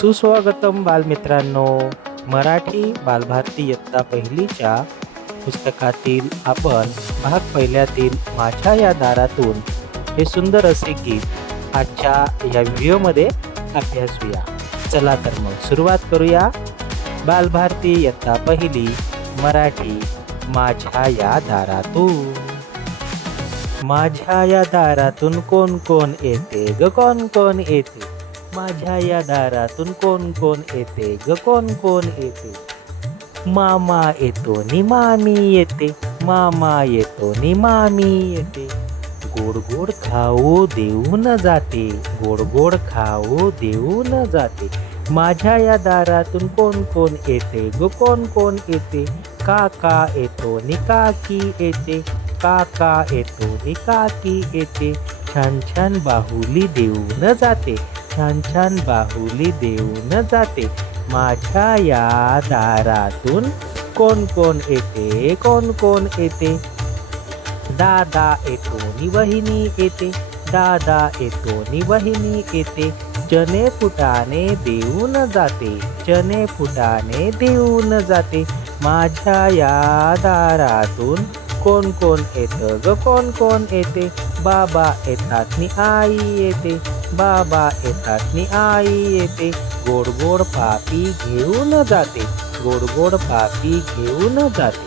सुस्वागतम बालमित्रांनो. मराठी बालभारती इयत्ता पहिलीच्या पुस्तकातील आपण भाग पहिल्यातील माझ्या या दारातून हे सुंदर असे गीत आजच्या या व्हिडिओमध्ये अभ्यासूया. चला तर मग सुरुवात करूया. बालभारती इयत्ता पहिली मराठी माझ्या या दारातून. माझ्या या दारातून कोण कोण येते ग, कोण कोण येते. माझ्या या दारातून कोण कोण येते ग, कोण कोण येते. मामा येतो नि मामी येते, मामा येतो नि मामी येते. गोड गोड खाऊ देऊन जाते, गोड गोड खाऊ देऊन जाते. माझ्या या दारातून कोण कोण येते ग, कोण कोण येते. काका येतो नि काकी येते, काका येतो नि काकी येते. छान छान बाहुली देऊन जाते, छान छान बाहुली देऊन जाते. माझ्या या दारातून कोण कोण येते, कोण कोण येते. दादा येतो नि वहिनी येते, दादा येतो नि वहिनी येते. चणे फुटाणे देऊन जाते, चणे फुटाणे देऊन जाते. माझ्या या दारातून कोण कोण येतं ग, कोण कोण येते. बाबा येतात नि आई येते, बाबा येतात नि आई येते. गोड गोड पापी घेऊन जाते, गोड गोड पापी घेऊन जाते.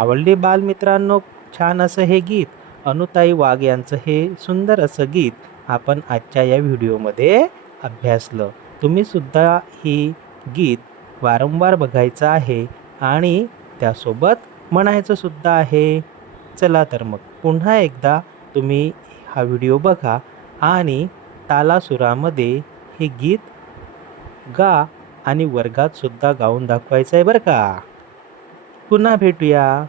आवडले बालमित्रांनो छान असं हे गीत. अनुताई वाघ यांचं हे सुंदर असं गीत आपण आजच्या या व्हिडिओमध्ये अभ्यासलं. तुम्ही सुद्धा ही गीत वारंवार बघायचं आहे आणि त्यासोबत म्हणायचं सुद्धा आहे. चला तर मग पुन्हा एकदा तुम्ही हा व्हिडिओ बघा आणि तालासुरामध्ये हे गीत गा आणि वर्गात सुद्धा गाऊन दाखवायचं आहे बरं का. पुन्हा भेटूया.